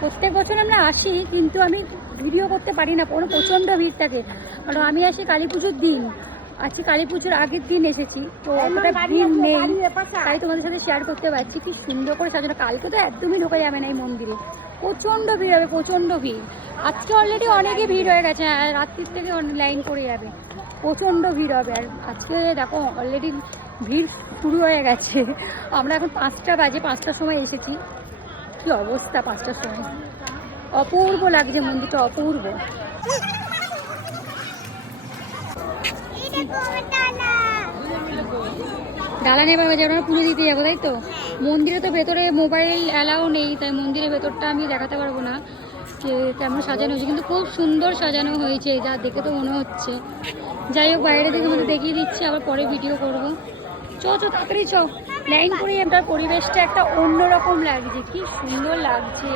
প্রত্যেক বছর আমরা আসি, কিন্তু আমি ভিডিও করতে পারি না, কোনো প্রচণ্ড ভিড় থাকে। কারণ আমি আসি কালী পুজোর দিন, আজকে কালী পুজোর আগের দিন এসেছি, তো অতটা ভিড় নেই, তাই তোমাদের সাথে শেয়ার করতে পারছি। কি সুন্দর করে সাজানো, কালকে তো একদমই ঢোকা যাবে না এই মন্দিরে, প্রচণ্ড ভিড় হবে, প্রচণ্ড ভিড়। আজকে অলরেডি অনেকই ভিড় হয়ে গেছে, রাত্রির থেকে লাইন পড়ে যাবে, প্রচণ্ড ভিড় হবে। আর আজকে দেখো অলরেডি ভিড় শুরু হয়ে গেছে। আমরা এখন 5টা বাজে, 5টার সময় এসেছি। কি অবস্থা 5টার সময়, অপূর্ব লাগছে মন্দিরটা, অপূর্ব। ডালা নেবার বাজে আমরা পুজো দিতে যাবো, তাই তো? মন্দিরে তো ভেতরে মোবাইল অ্যালাউ নেই, তাই মন্দিরের ভেতরটা আমি দেখাতে পারবো না যে কেমন সাজানো হয়েছে, কিন্তু খুব সুন্দর সাজানো হয়েছে যা দেখে তো মনে হচ্ছে। যাই হোক, বাইরে থেকে আমাদের দেখিয়ে দিচ্ছি, আবার পরে ভিডিও করবো। তাড়াতাড়ি লাইন করে। এবার পরিবেশটা একটা অন্যরকম লাগছে, কি সুন্দর লাগছে।